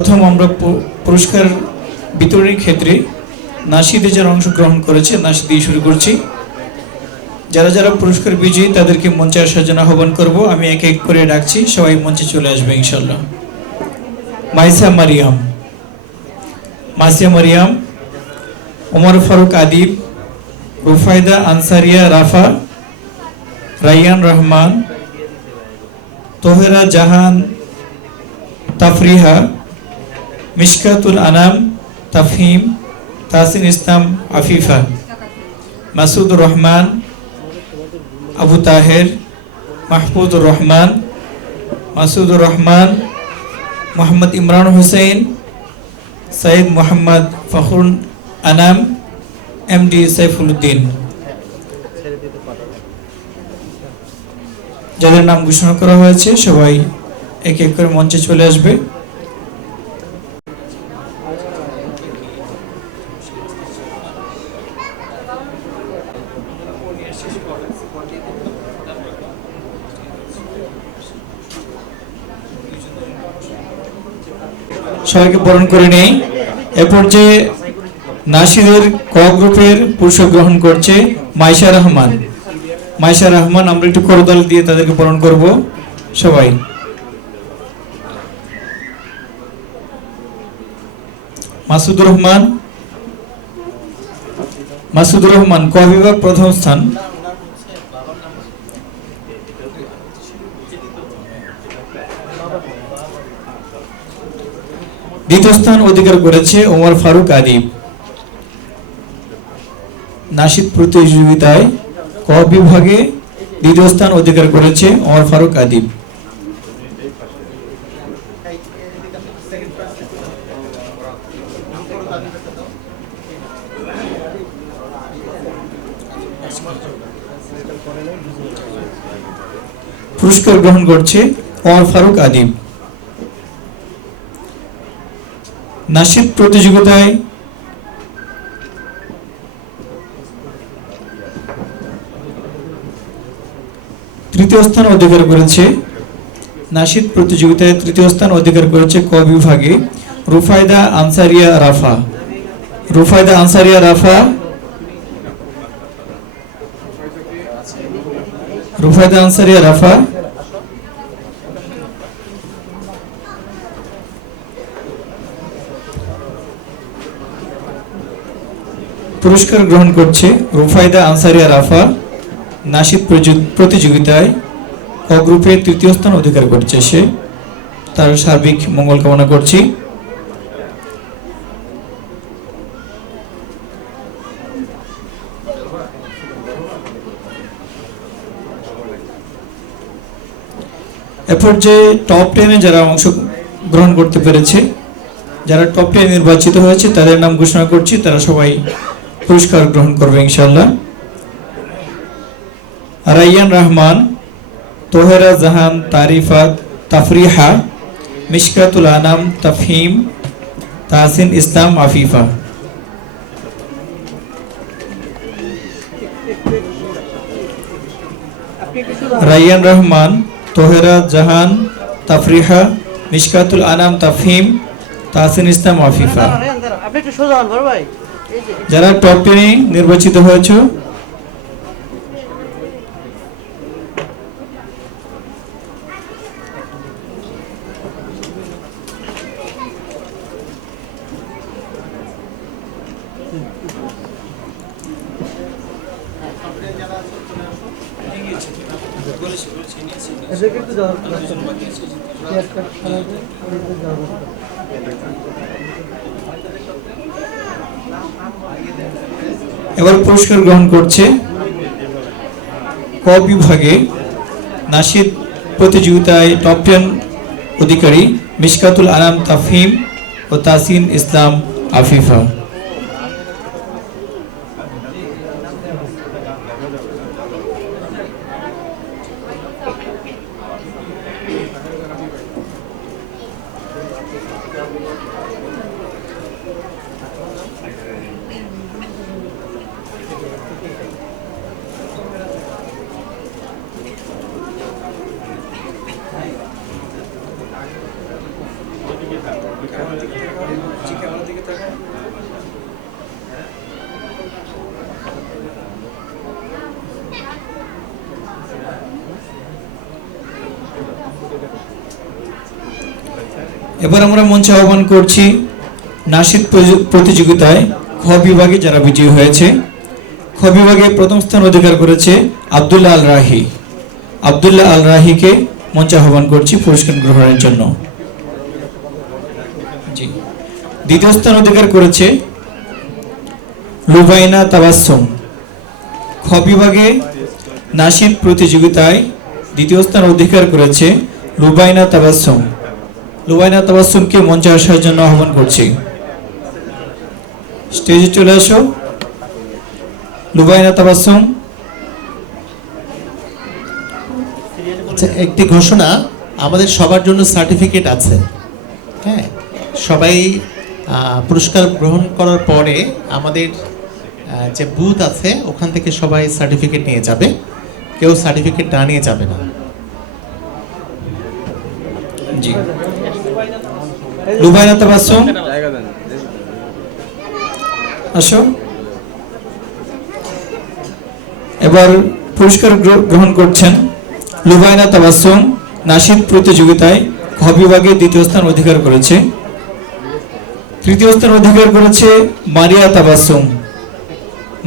প্রথম আমরা পুরস্কার বিতরণের ক্ষেত্রে নাসিদে যারা অংশগ্রহণ করেছে, নাসি দিয়ে শুরু করছি। যারা যারা পুরস্কার বিজয়ী, তাদেরকে মঞ্চে আসার জন্য আহ্বান করব। আমি এক এক করে ডাকছি, সবাই মঞ্চে চলে আসবে ইনশাল্লাহ মাইসা মারিয়াম। মাসিয়া মারিয়াম, ওমর ফারুক আদিব রুফায়দা আনসারিয়া রাফা, রাইয়ান রহমান, তোহেরা জাহান, তাফরিহা মিশকাতুল আনাম, তাফহিম, তাহসিন ইসলাম, আফিফা। মাসুদুর রহমান, আবু তাহের মাহমুদুর রহমান, মাসুদুর রহমান, মোহাম্মদ ইমরান হোসেন সৈয়দ মোহাম্মদ ফখরুল আনাম, এমডি সাইফুল উদ্দিন যাদের নাম ঘোষণা করা হয়েছে, সবাই এক এক করে মঞ্চে চলে আসবে। সবাইকে বরণ করে নেই। এ পর্যায়ে নাসিরের ক গ্রুপের পুরুষ গ্রহণ করছে মাইশা রহমান। মাইশা রহমান, আমরা একটু করতাল দিয়ে তাদেরকে বরণ করব। সবাই। মাসুদুর রহমান। মাসুদুর রহমান, ক বিভাগ প্রথম স্থান? দ্বিতীয় স্থান অধিকার করেছে ওমর ফারুক আদিব নাসিদ প্রতিযোগিতায় ক বিভাগে দ্বিতীয় স্থান অধিকার করেছে ওমর ফারুক আদিব পুরস্কার গ্রহণ করছে ওমর ফারুক আদিব নাসিদ প্রতিযোগিতায় তৃতীয় স্থান অধিকার করেছে নাসিদ প্রতিযোগিতায় তৃতীয় স্থান অধিকার করেছে ক বিভাগে, রুফায়দা আনসারিয়া রাফা। রুফায়দা আনসারিয়া রাফা, রুফায়দা আনসারিয়া রাফা পুরস্কার গ্রহণ করছে রুফায়দা আনসারিয়া রাফা নাসিদ প্রতিযোগিতায় ক গ্রুপে তৃতীয় স্থান অধিকার করছে সে। তার সার্বিক মঙ্গল কামনা করছি। এ পর্যায়ে টপ টেনে যারা অংশ গ্রহণ করতে পেরেছে, যারা টপ টেন নির্বাচিত হয়েছে, তাদের নাম ঘোষণা করছি। তারা সবাই পুরস্কার গ্রহণ করবে ইনশাল্লাহ রাইয়ান রহমান, তোহেরা জাহান, তারিফাত, তাফরিহা, মিশকাতুল আনাম, তাফহিম, তাহসিন ইসলাম, আফিফা। রাইয়ান রহমান, তোহেরা জাহান, তাফরিহা, মিশকাতুল আনাম, তাফহিম, তাহসিন ইসলাম, আফিফা। আপনি একটু সোজা হন ভাই। যারা টপ টেনে নির্বাচিত হয়েছে এদেরকে একটু যাওয়ার এবার পুরস্কার গ্রহণ করছে ক বিভাগে নাসিদ প্রতিযোগিতায় টপ টেন অধিকারী মিশকাতুল আনাম তাফিম ও তাসিন ইসলাম আফিফা। এবার আমরা মঞ্চে আহ্বান করছি প্রতি- প্রতিযোগিতায় খ বিভাগে যারা বিজয়ী হয়েছে। খ বিভাগে প্রথম স্থান অধিকার করেছে আব্দুল্লাহ আল রাহি আব্দুল্লাহ আল রাহিকে মঞ্চে আহ্বান করছি পুরস্কার গ্রহণের জন্য জি দ্বিতীয় স্থান অধিকার করেছে লুবাইনা তাবাসসুম। খ বিভাগে নাসিদ প্রতিযোগিতায় দ্বিতীয় স্থান অধিকার করেছে লুবাইনা তাবাসসুম। লুবাইনা তাবাসসুমকে মঞ্চে আসার জন্য আহ্বান করছি। স্টেজে চলে আসো। লুবাইনা তাবাসসুম। আচ্ছা একটি ঘোষণা, আমাদের সবার জন্য সার্টিফিকেট আছে। হ্যাঁ সবাই পুরস্কার গ্রহণ করার পরে আমাদের যে বুথ আছে, ওখান থেকে সবাই সার্টিফিকেট নিয়ে যাবে। কেউ সার্টিফিকেট না নিয়ে যাবে না। জি। তাবাসসুম আসো এবার পুরস্কার গ্র- গ্রহণ করছেন লুবাইনা তাবাসসুম নাসিদ প্রতিযোগিতায় খ বিভাগে দ্বিতীয় স্থান অধিকার করেছে। তৃতীয় স্থান অধিকার করেছে মারিয়া তাবাসসুম।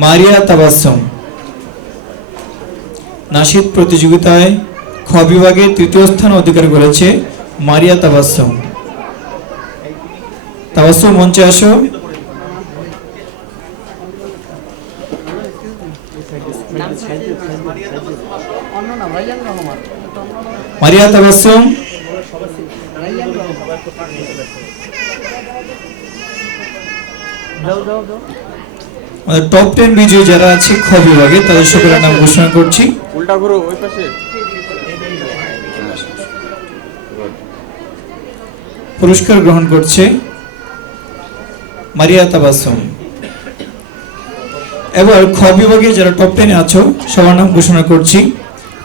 মারিয়া তাবাসসুম। নাসিদ প্রতিযোগিতায় খ বিভাগে তৃতীয় স্থান অধিকার করেছে মারিয়া তাবাসসুম। তাবাসসুম মঞ্চে আসো। মারিয়া তাবাসসুম যাও যাও যাও আমাদের টপ টেন বিজয়ী যারা আছে খ বিভাগে তাদের সকলের নাম ঘোষণা করছি। উল্টা ঘুরো ওই পাশে। পুরস্কার গ্রহণ করছে মারিয়া তাবাসসুম এবার খ বিভাগে যারা টপ টেনে আছো সবার নাম ঘোষণা করছি।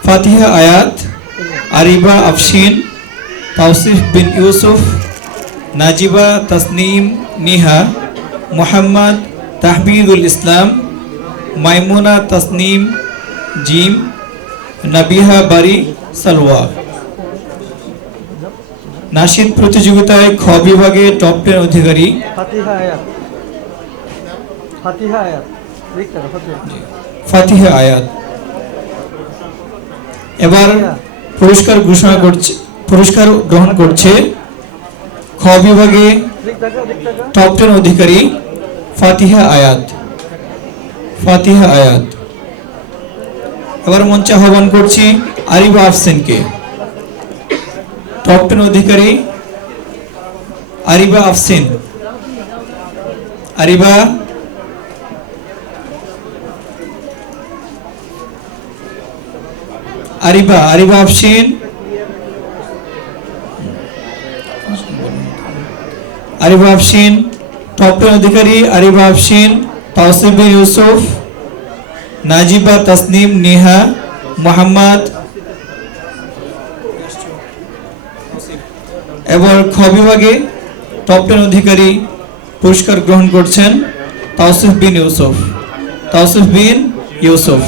ফাতিহা আয়াত আরিবা আফসিন তাওসিফ বিন ইউসুফ নাজিবা তাসনিম নিহা। মোহাম্মদ তাহমিদুল ইসলাম মাইমুনা তাসনিম জিম নাবিহা বারি সালওয়া নাসিদ প্রতিযোগিতায় খ বিভাগে টপ টেন অধিকারী। ফাতিহা আয়াত। এবার পুরস্কার ঘোষণা করছে পুরস্কার গ্রহণ করছে খ বিভাগে দেখ টাকা দেখ টাকা টপ টেন অধিকারী ফাতিহা আয়াত ফাতিহা আয়াত এবার মঞ্চে আহ্বান করছি আরিবা আফসেনকে টপ টেন অধিকারী আরিবা আফসেন আরিবা আরিবা আরিবা আফসিন। আরিবা আফসিন। টপ অধিকারী আরিবা আফসিন তাওসিফ ইউসুফ, নাজিবা তাসনিম নেহা, মোহাম্মদ এবার খ বিভাগে টপ অধিকারী পুরস্কার গ্রহণ করছেন তাওসিফ বিন ইউসুফ। তাওসিফ বিন ইউসুফ।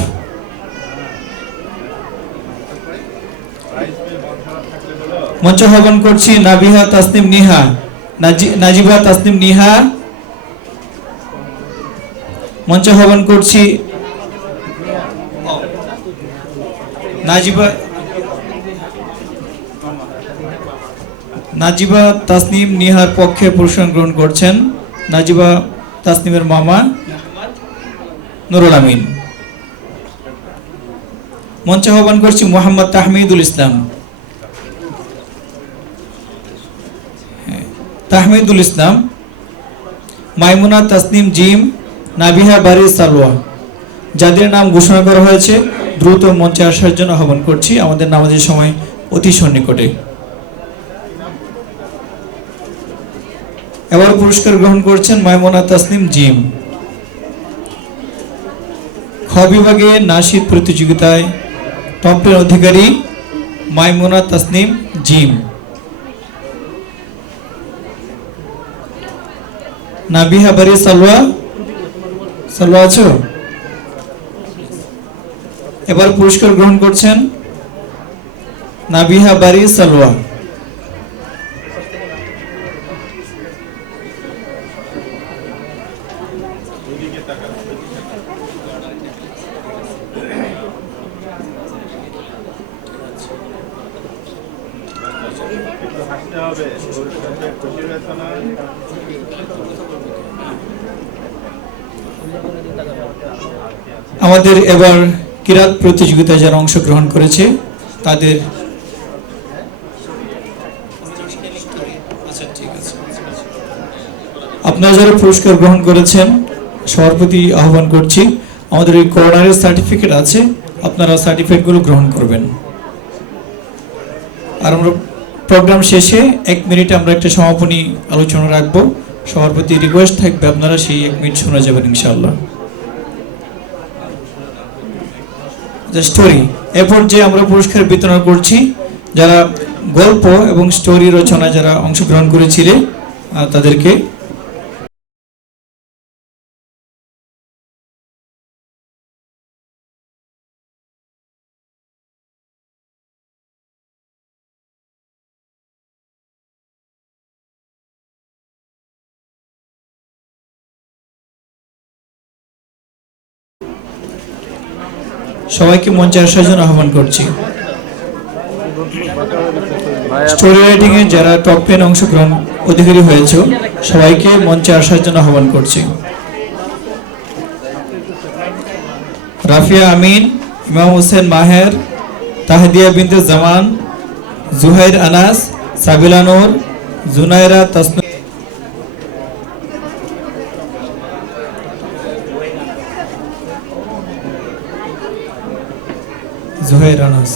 মঞ্চ আহ্বান করছি নাবিহা তাসনিম নিহা, নাজি- নাজিবা তাসনিম নিহা মঞ্চ আহ্বান করছি। নাজিবা নাজিবা তাসনিম নিহার পক্ষে পুরস্কার গ্রহণ করছেন নাজিবা তাসনিমের মামা নুরুল আমিন। মঞ্চ আহ্বান করছি মোহাম্মদ তাহমিদুল ইসলাম। তাহমিদুল ইসলাম, মাইমুনা তাসনিম জিম নাবিহা বারি সালোয়া যাদের নাম ঘোষণা করা হয়েছে, দ্রুত মঞ্চে আসার জন্য আহ্বান করছি আমাদের নামাজের সময় অতি সন্নিকটে। এবার পুরস্কার গ্রহণ করছেন মাইমুনা তাসনিম জিম। খ বিভাগে নাসিদ প্রতিযোগিতায় টপ টেন অধিকারী মাইমোনা তাসনিম জিম। নাবিহা বাড়ি সালওয়া সালওয়া আছো? এবার পুরস্কার গ্রহণ করছেন নাবিহা বাড়ি সালওয়া এবার কিরাত প্রতিযোগিতায় যারা অংশগ্রহণ করেছে, তাদের আপনারা যারা পুরস্কার গ্রহণ করেছেন, সবার প্রতি আহ্বান করছি, আমাদের এই কর্নারের সার্টিফিকেট আছে, আপনারা সার্টিফিকেটগুলো গ্রহণ করবেন। আর আমরা প্রোগ্রাম শেষে এক মিনিটে আমরা একটা সমাপনী আলোচনা রাখব। সবার প্রতি রিকোয়েস্ট থাকবে, আপনারা সেই এক মিনিট শোনা যাবেন, ইনশাআল্লাহ। যে স্টোরি এরপর যে আমরা পুরস্কার বিতরণ করছি যারা গল্প এবং স্টোরি রচনায় যারা অংশগ্রহণ করেছিলেন তাদেরকে। সবাইকে মঞ্চে আসার জন্য আহ্বান করছি। স্টোরি রাইটিং এ যারা টপ টেন অংশগ্রহণ অধিকারী হয়েছে, সবাইকে মঞ্চে আসার জন্য আহ্বান করছি। রাফিয়া আমিন, ইমাম হোসেন মাহের, তাহদিয়া বিনতে জামান, জুহাইর আনাস, সাবিলা নূর জুনাইরা তাসনু আনাস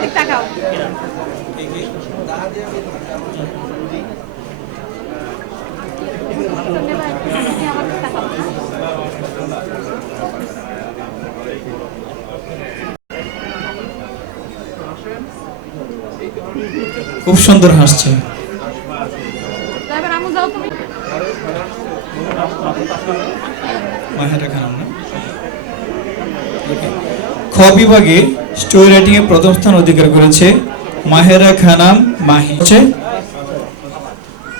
দিক তাকাও। খুব সুন্দর হাসছে মাহেরা খানম না Okay. খ বিভাগে স্টোরি রাইটিং এ প্রথম স্থান অধিকার করেছে মাহেরা খানাম মাহি।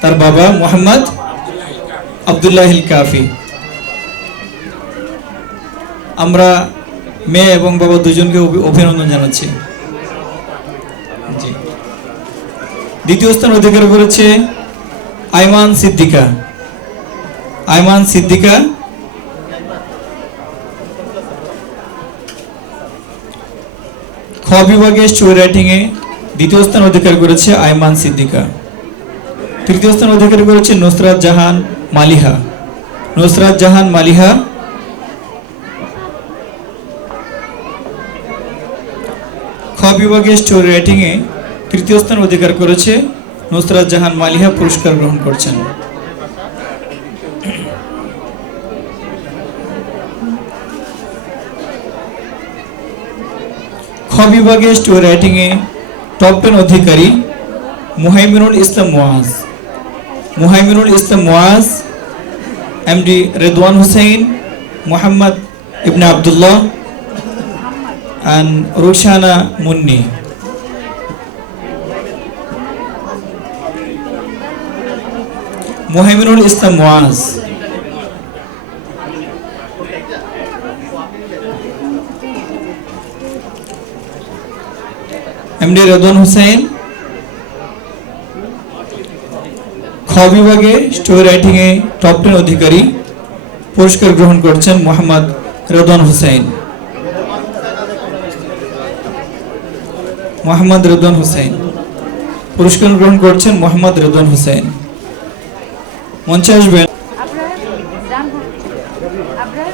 তার বাবা মোহাম্মদ আব্দুল্লাহ কাফি। আমরা মেয়ে এবং বাবা দুজনকে অভিনন্দন জানাচ্ছি। দ্বিতীয় স্থান অধিকার করেছে আইমান সিদ্দিকা। আইমান সিদ্দিকা খ বিভাগে স্টোরি রাইটিং এ দ্বিতীয় স্থান অধিকার করেছে আইমান সিদ্দিকা। তৃতীয় স্থান অধিকার করেছে নুসরাত জাহান মালিহা। নুসরাত জাহান মালিহা খ বিভাগে স্টোরি রাইটিং এ তৃতীয় স্থান অধিকার করেছে নুসরাত জাহান মালিহা পুরস্কার গ্রহণ করছেন। খ বিভাগে স্টোরি রাইটিং এ top ten Adhikari Muhaiminul Islam Muaz Muhaiminul Islam Muaz MD Redwan Hussain Mohammad Ibne Abdullah and Rushana Munni Muhaiminul Islam Muaz MD Redwan Hussain খ বিভাগে স্টোরি রাইটিং এ টপ টেন অধিকারী পুরস্কার গ্রহণ করছেন মোহাম্মদ রেদওয়ান হুসাইন মোহাম্মদ রেদওয়ান হুসাইন পুরস্কার গ্রহণ করছেন মোহাম্মদ রেদওয়ান হুসাইন মঞ্চে আসবেন আপনার ডান আপনার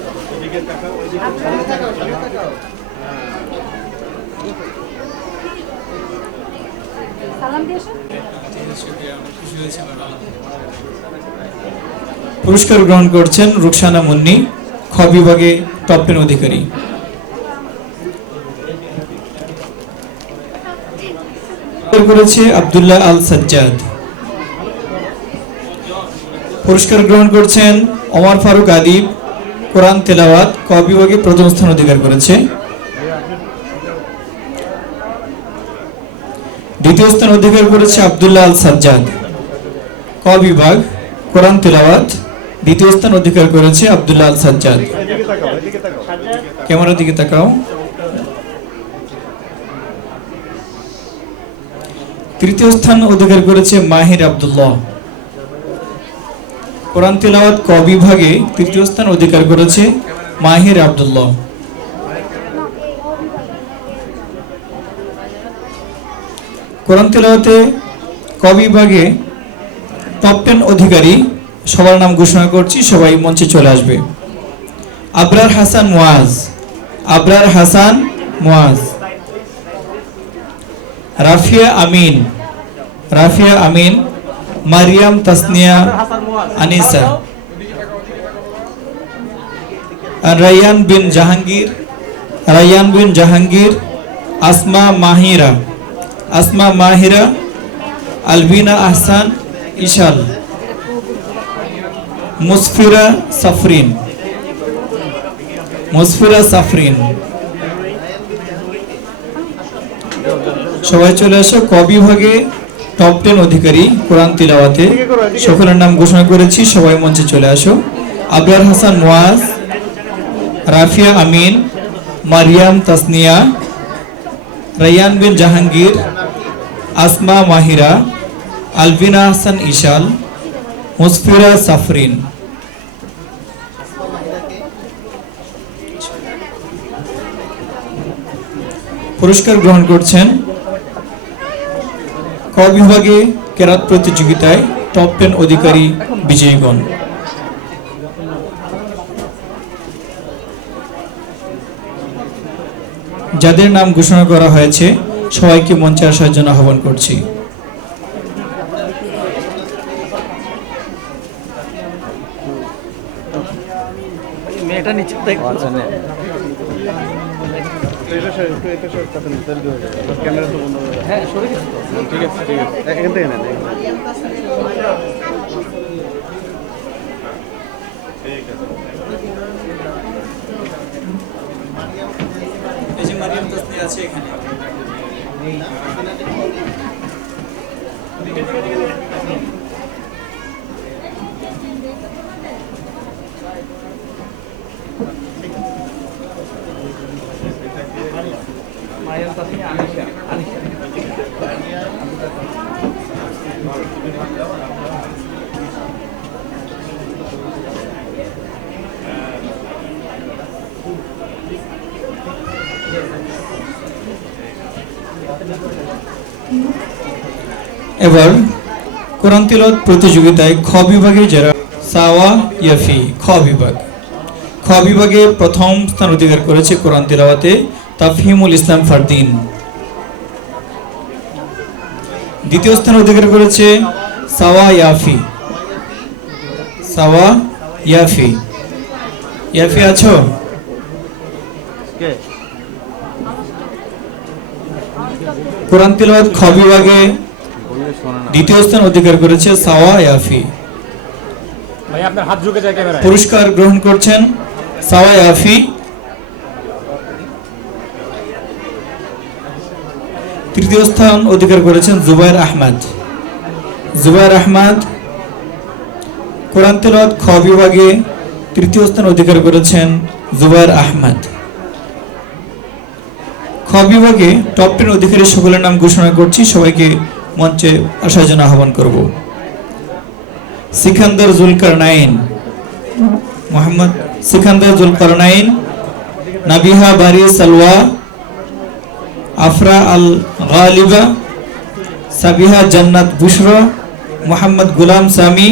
সালাম দিয়েছ পুরস্কার গ্রহণ করছেন রুকসানা মুন্নি, খ বিভাগে টপ টেন অধিকারী। করেছে আব্দুল্লাহ আল সাজ্জাদ। পুরস্কার গ্রহণ করছেন ওমর ফারুক আদিব, কোরআন তেলাওয়াত, ক বিভাগে প্রথম স্থান অধিকার করেছে। দ্বিতীয় স্থান অধিকার করেছে আব্দুল্লাহ আল সাজ্জাদ। ক বিভাগ, কোরআন তেলাওয়াত দ্বিতীয় স্থান অধিকার করেছে আব্দুল্লাহ আল সাজ্জাদ। ক্যামেরার দিকে তাকাও। তৃতীয় স্থান অধিকার করেছে মাহির আব্দুল্লাহ। কোরআন তেলাওয়াত ক বিভাগে তৃতীয় স্থান অধিকার করেছে মাহির আব্দুল্লাহ। কোরআন তেলাওয়াতে ক বিভাগে টপ টেন অধিকারী সবার নাম ঘোষণা করছি, সবাই মঞ্চে চলে আসবে। আবরার হাসান মুয়াজ, আবরার হাসান মুয়াজ। রাফিয়া আমিন রাফিয়া আমিন, মারিয়াম তাসনিয়া আনিসা। রায়ান বিন জাহাঙ্গীর রায়ান বিন জাহাঙ্গীর, আসমা মাহিরা। আসমা মাহিরা, আলবিনা আহসান, ইশাল। মুসফিরা সাফরিন। মুসফিরা সাফরিন। সবাই চলে আসো, ক বিভাগে টপ টেন অধিকারী কোরআন তিলাওয়াতে। সকলের নাম ঘোষণা করেছি, সবাই মঞ্চে চলে আসো। আবরার হাসান মোয়াজ, রাফিয়া আমিন, মারিয়াম তাসনিয়া রায়ান বিন জাহাঙ্গীর, আসমা মাহিরা, আলবিনা হাসান ইশাল মুসফিরা সাফরিন পুরস্কার গ্রহণ করছেন ক বিভাগে কেরাত প্রতিযোগিতায় টপ টেন অধিকারী বিজয়ীগণ। যাদের নাম ঘোষণা করা হয়েছে, সবাইকে মঞ্চে আসার জন্য আহ্বান করছি মেয়েটা নিচে দেখো তো এটা সর একটু এটা সর তাতে নিতে হয়ে যাবে ক্যামেরা তো বন্ধ হয়ে যাবে হ্যাঁ সরে গেছে তো ঠিক আছে ঠিক আছে। এখান থেকে নেন এখান থেকে। ঠিক আছে এই যে মারিয়াম তাসনিয়া আছে এখানে। আনিশা এবার কোরআন তিলত প্রতিযোগিতায় খ বিভাগে যারা সাওয়া, ইয়াফি, খ বিভাগ। খ বিভাগে প্রথম স্থান অধিকার করেছে কোরআন তিলাওয়াতে। তাফহিমুল ইসলাম ফারদিন। দ্বিতীয় স্থান অধিকার করেছে সাওয়া ইয়াফি। সাওয়া ইয়াফি। ইয়াফি আছো? কোরআন তিলাওয়াত খ বিভাগে দ্বিতীয় স্থান অধিকার করেছে সাওয়া ইয়াফি। পুরস্কার গ্রহণ করছেন সাওয়াই আফি তৃতীয় স্থান অধিকার করেছেন জুবাইর আহমদ। জুবাইর আহমদ কোরআন খ বিভাগে তৃতীয় স্থান অধিকার করেছেন জুবাইর আহমদ। খ বিভাগে টপ টেন অধিকারী সকলের নাম ঘোষণা করছি, সবাইকে মঞ্চে আসার জন্য আহ্বান করব। সিকান্দার জুলকার নাইন মোহাম্মদ সিকান্দার জুলকারনাইন, নাবিহা বারি সালওয়া আফরা আল গালিবা সাবিহা জান্নাত বুশরা মোহাম্মদ গুলাম সামি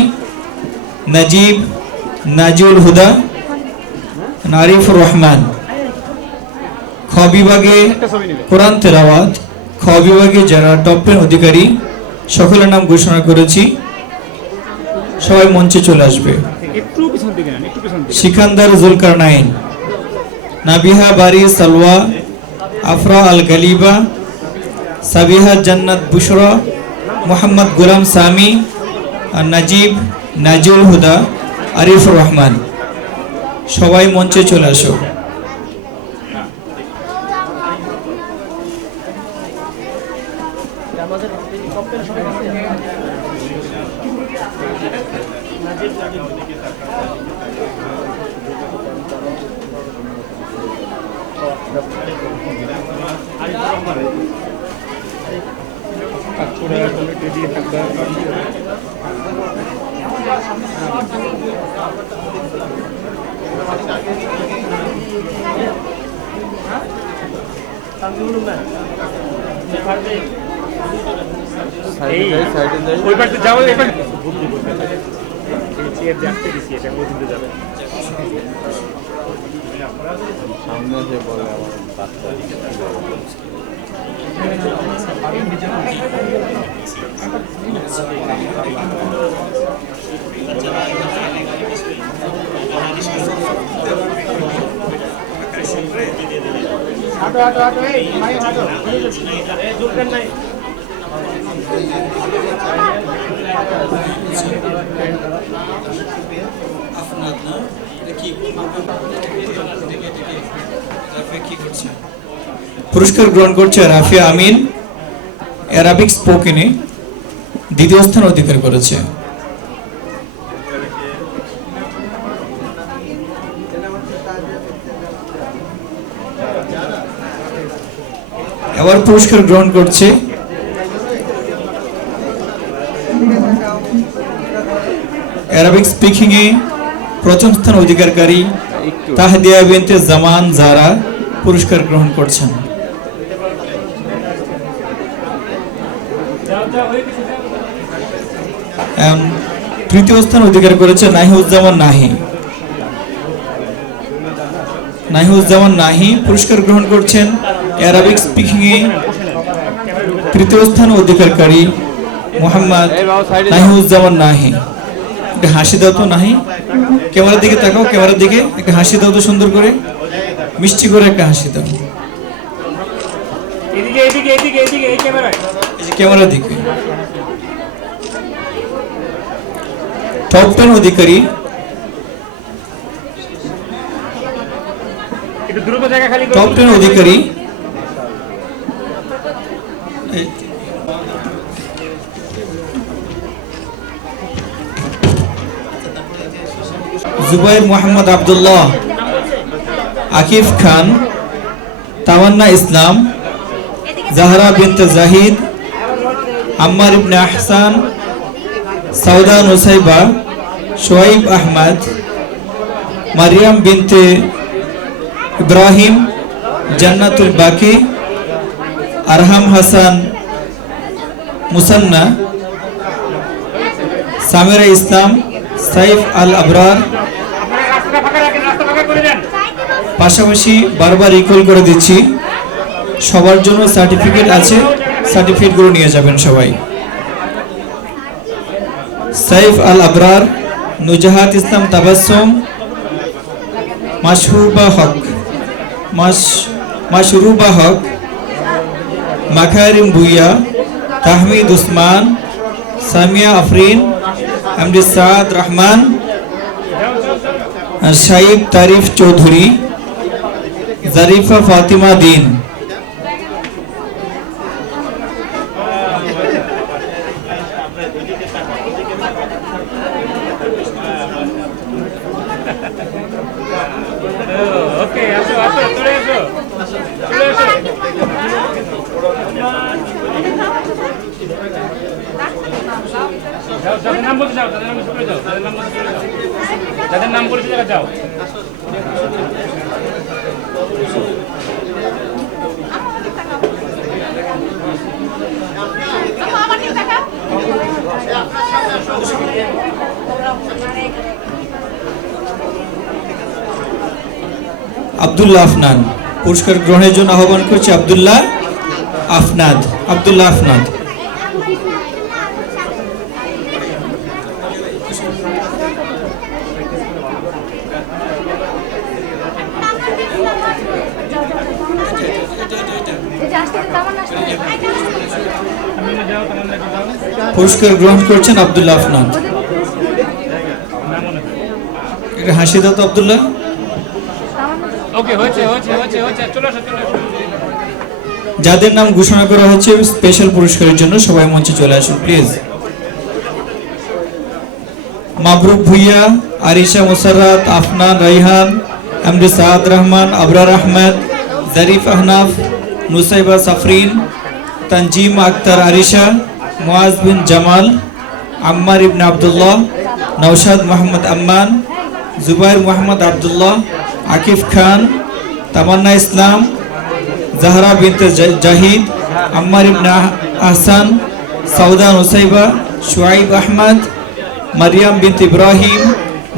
নাজিব নাজিউল হুদা নারিফুর রহমান। খ বিভাগে কোরআন তেলাওয়াত খ বিভাগে যারা টপের অধিকারী সকলের নাম ঘোষণা করেছি। সবাই মঞ্চে চলে আসবে। সিকান্দার জুলকার নাইন নাবিহা বারি সালওয়া আফরা আল গালিবা সাবিহা জান্নাত বুশরা, মোহাম্মদ গুলাম সামি নাজিব নাজিউল হুদা, আরিফুর রহমান। সবাই মঞ্চে চলে আসো। ওই পাশে যাও এই পাশে। চেয়ার দেখতে দিছি এটা ওই যাবে। সামনে এসে বলে আমার বাচ্চা পুরস্কার গ্রহণ করছে রাফিয়া আমিন অ্যারাবিক স্পোকেনে দ্বিতীয় স্থান অধিকার করেছে। এবার পুরস্কার গ্রহণ করছে। অ্যারাবিক স্পিকিং এ প্রথম স্থান অধিকারকারী তাহদিয়া বিনতে জামান জারা পুরস্কার গ্রহণ করছেন। তৃতীয় স্থান অধিকার করেছে নাহিউজ্জামান নাহি। নাহিউজ্জামান নাহি পুরস্কার গ্রহণ করছেন অ্যারাবিক স্পিকিং এ তৃতীয় স্থান অধিকারকারী মোহাম্মদ নাহিউজ্জামান নাহি। একটা হাসি দাও তো নাহি। ক্যামেরার দিকে তাকাও ক্যামেরার দিকে। একটা হাসি দাও তো সুন্দর করে। মিষ্টি করে একটা হাসি দাও। এদিকে এদিকে এদিকে এদিকে এই ক্যামেরায়। এই যে ক্যামেরার দিকে। টপ টেন অধিকারী। একটু দ্রুত জায়গা খালি করো। টপ টেন অধিকারী। জুবাইর মোহাম্মদ আব্দুল্লাহ আকিফ খান, তামান্না ইসলাম, জাহরা বিনতে জাহিদ, আম্মার ইবনে আহসান সাউদা নুসাইবা শোয়াইব আহমদ, মারিয়াম বিনতে ইব্রাহিম, জান্নাতুল বাকি আরহাম হাসান মুসান্না, সামিরা ইসলাম, সাইফ আল আবরার, পাশাপাশি বারবার রিকল করে দিচ্ছি, সবার জন্য সার্টিফিকেট আছে সার্টিফিকেটগুলো নিয়ে যাবেন সবাই। সাইফ আল আবরার, নুজাহাত ইসলাম তাবাসম মাসহুবা হক মাস মাসরুবা হক মাখারিম ভুইয়া তাহমিদ উসমান সামিয়া আফরিন এমডি সাদ রহমান শাহিব তারিফ চৌধুরী জারিফা ফাতিমা দিন ওকে আসো আসো চলে এসো চলে এসো যাও যাদের নাম বলতে যাও তাদের চলে যাও, তাদের নাম যাও? যাদের নাম তারা যাও। আব্দুল্লাহ আফনান। পুরস্কার গ্রহণের জন্য আহ্বান করছি আব্দুল্লাহ আফনাদ। আব্দুল্লাহ আফনাদ এই যে আসতে তামান আসতে সামনে যাও তাদের নাম যাও পুরস্কার গ্রহণ করছেন আব্দুল্লাহ আফনাদ ওদের একটা হাসি দাও তো আবদুল্লাহ। যাদের নাম ঘোষণা করা হচ্ছে স্পেশাল পুরস্কারের জন্য সবাই মঞ্চে চলে আসুন প্লিজ মাবরুক ভুইয়া আরিশা মুসাররাত আফনান রাইহান আমরি সাদ রহমান আবরার আহমেদ জারিফ আহনাফ নুসাইবা সাফরিন তঞ্জিম আক্তার আরিশা, মুআজ বিন জামাল, আম্মার ইবনে আবদুল্লাহ, নওশাদ মোহাম্মদ আম্মান, জুবাইর মোহাম্মদ আবদুল্লাহ, আকিফ খান, তামান্না ইসলাম, জাহরা বিনতে জাহিদ, আম্মার ইবনে আহসান, সাউদা নুসাইবা, শুআইব আহমদ, মারিয়াম বিনত ইব্রাহিম,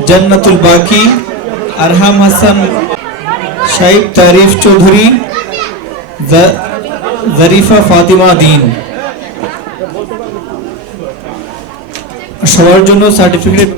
জান্নাতুল বাকি, আরহাম হাসান, শাইব তারিফ চৌধুরী জারিফা ফাতিমা দিন সবার জন্য সার্টিফিকেট